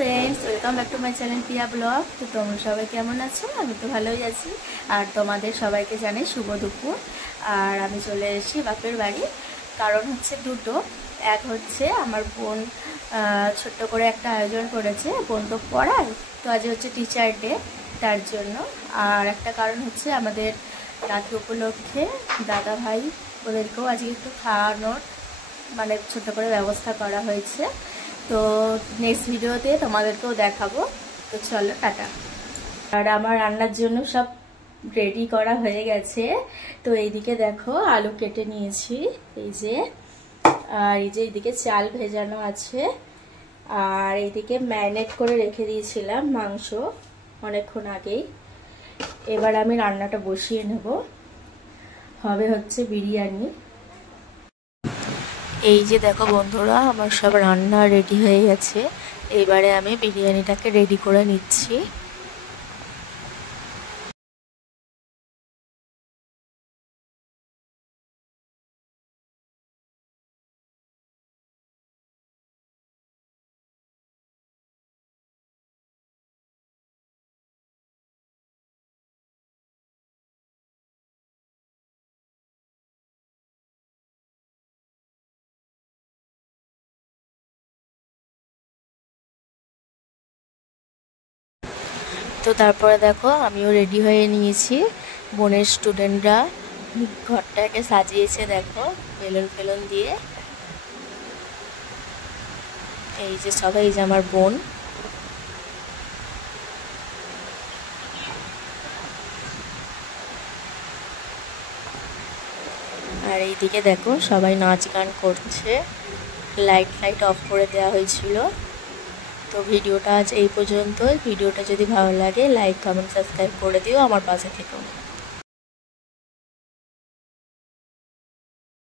Friends welcome back to my channel Piya blog. तो তোমরা সবাই কেমন আছো? আমি তো ভালোই আছি। আর তোমাদের সবাইকে জানাই শুভ দুপুর। আর আমি চলে এসেছি বাপের বাড়ি। কারণ হচ্ছে দুটো। এক হচ্ছে আমার বোন ছোট্ট করে একটা আয়োজন করেছে, বোন তো পড়ায়, তো আজ হচ্ছে টিচার ডে, তার জন্য। আর একটা কারণ হচ্ছে আমাদের রাত্রি উপলক্ষে দাদা ভাই ওদেরকেও আজকে একটু খাওয়ানোর মানে ছোট্ট করে ব্যবস্থা করা হয়েছে। তো নেক্সট ভিডিওতে তোমাদেরকেও দেখাবো। তো চলো টাটা। আর আমার রান্নার জন্য সব রেডি করা হয়ে গেছে। তো এইদিকে দেখো আলু কেটে নিয়েছি, এই যে। আর এই যে এইদিকে চাল ভেজানো আছে। আর এইদিকে ম্যারিনেট করে রেখে দিয়েছিলাম মাংস অনেকক্ষণ আগেই। এবার আমি রান্নাটা বসিয়ে নেব। হবে হচ্ছে বিরিয়ানি। এই যে দেখো বন্ধুরা, আমার সব রান্না রেডি হয়ে গেছে। এবারে আমি বিরিয়ানিটাকে রেডি করে নিচ্ছি। তো তারপরে দেখো আমিও রেডি হয়ে নিয়েছি। বোনের স্টুডেন্টরা ঘরটাকে সাজিয়েছে দেখো বেলুন ফেলুন দিয়ে। এই যে সবাই, এই যে আমার বোন। আর এইদিকে দেখো সবাই নাচ গান করছে। লাইট অফ করে দেওয়া হয়েছিল। তো ভিডিওটা আজ এই পর্যন্তই। ভিডিওটা যদি ভালো লাগে লাইক কমেন্ট সাবস্ক্রাইব করে দিও, আমার পাশে থেকো।